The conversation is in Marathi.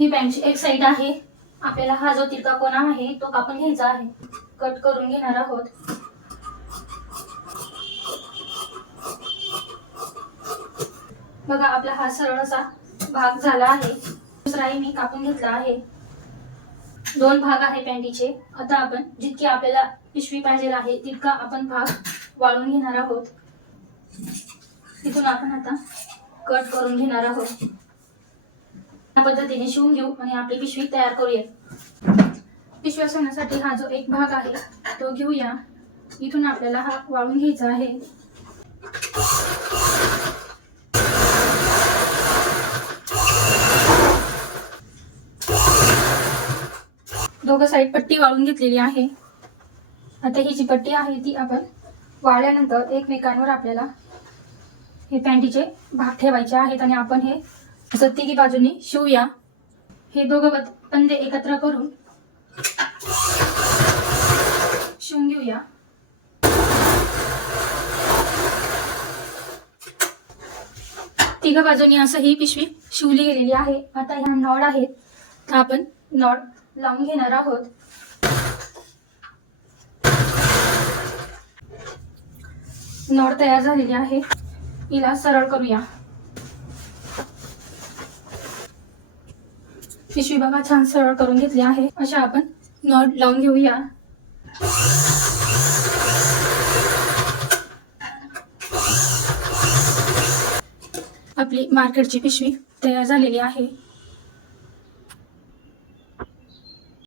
ही बँकची एक साईड आहे. आपल्याला हा जो तिरका कोणा आहे तो कापून घ्यायचा आहे. कट करून घेणार आहोत. बघा आपला हा सरळ असा भाग झाला आहे. दुसराही मी कापून घेतला आहे. दोन भाग आहे पॅन्टीचे आता आपण जितकी आपल्याला पिशवी पाहिजे आहे तितका आपण भाग वाळून घेणार आहोत. तिथून आपण आता कट करून घेणार आहोत. या पद्धतीने शिवून घेऊ आणि आपली पिशवी तयार करूया. पिशव्या सोन्यासाठी हा जो एक भाग आहे तो घेऊया. इथून आपल्याला हा वाळून घ्यायचा आहे. दोघं साईड पट्टी वाळून घेतलेली आहे. आता ही जी पट्टी आहे ती आपण वाळल्यानंतर एकमेकांवर आपल्याला हे पॅन्टीचे भाग ठेवायचे आहेत आणि आपण हे असं तिघी बाजूनी शिवूया. हे दोघं पंदे एकत्र करून शिवून घेऊया. तिघ बाजूनी असं ही पिशवी शिवली गेलेली आहे. आता ह्या नॉड आहेत. तर आपण नॉड लावून घेणार आहोत. नॉड तयार झालेली आहे. हिला सरळ करूया. पिशवी बघा छान सरळ करून घेतली आहे. अशा आपण नॉट लावून घेऊया. आपली मार्केटची पिशवी तयार झालेली आहे.